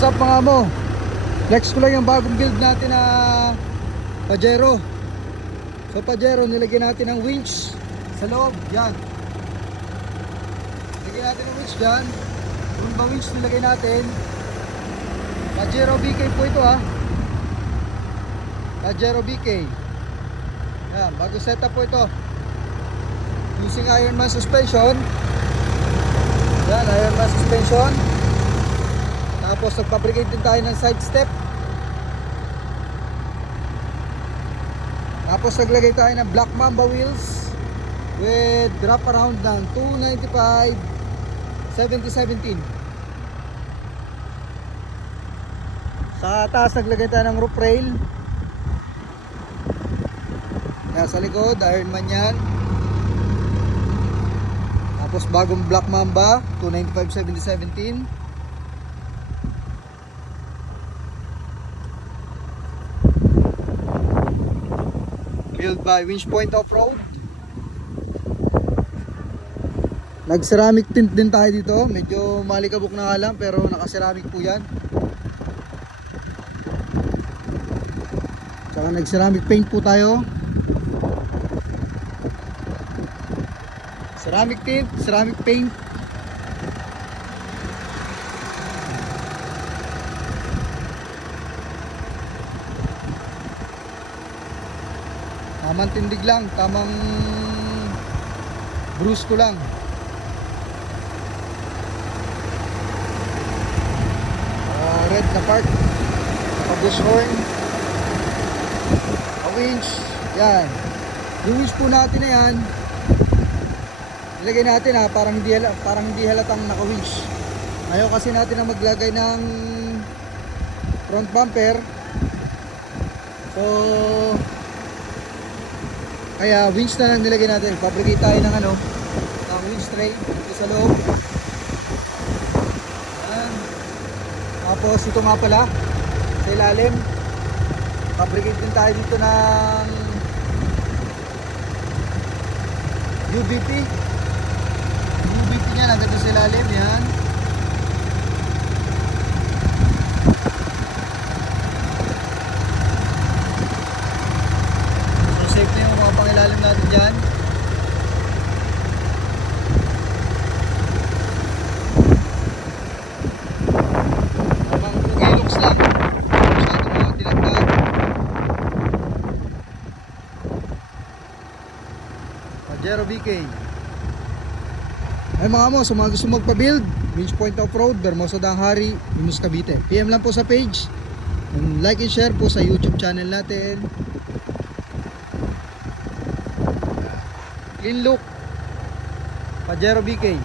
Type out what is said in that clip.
What's up mga mo? Flex ko lang yung bagong build natin na Pajero. So Pajero, nilagyan natin ng winch sa loob. Yan. Nilagyan natin ng winch dyan. Yung ba winch nilagay natin? Pajero BK po ito ha. Pajero BK. Yan, bago setup po ito. Using Ironman suspension. Yan, Ironman suspension. Tapos nagpabricate din tayo ng side step. Tapos naglagay tayo ng Black Mamba wheels with wrap around ng 295 70/17. Sa taas naglagay tayo ng roof rail. Yan, sa likod, Ironman yan. Tapos bagong Black Mamba 295 70/17. Built by Winch Point Off-Road. Nag-ceramic tint din tayo dito. Medyo malikabok na nga lang, pero naka-ceramic po yan. Saka nag-ceramic paint po tayo. Ceramic tint, ceramic paint. Tamang tindig lang, tamang bruise ko lang. Red na part, naka-bush horn, a winch, yan. Yung winch po natin na yan, ilagay natin ha, parang hindi halatang naka-winch. Ayaw kasi natin na maglagay ng front bumper. So kaya winch na lang nilagay natin. Fabricate tayo ng ng winch tray dito sa loob. Ayan. Tapos ito nga pala sa ilalim, fabricate din tayo dito ng UBP. UBP niya nandito sa ilalim. Yan. Pangilalim natin dyan. Habang pugilux lang, masyado mga dilagdag. Pajero BK. Ay mga mo, sa mga gusto magpa-build, Winch Point Off-Road, Bermosa Danghari, Imus Cavite. PM lang po sa page, and like and share po sa YouTube channel natin. Clean look, Pajero BK.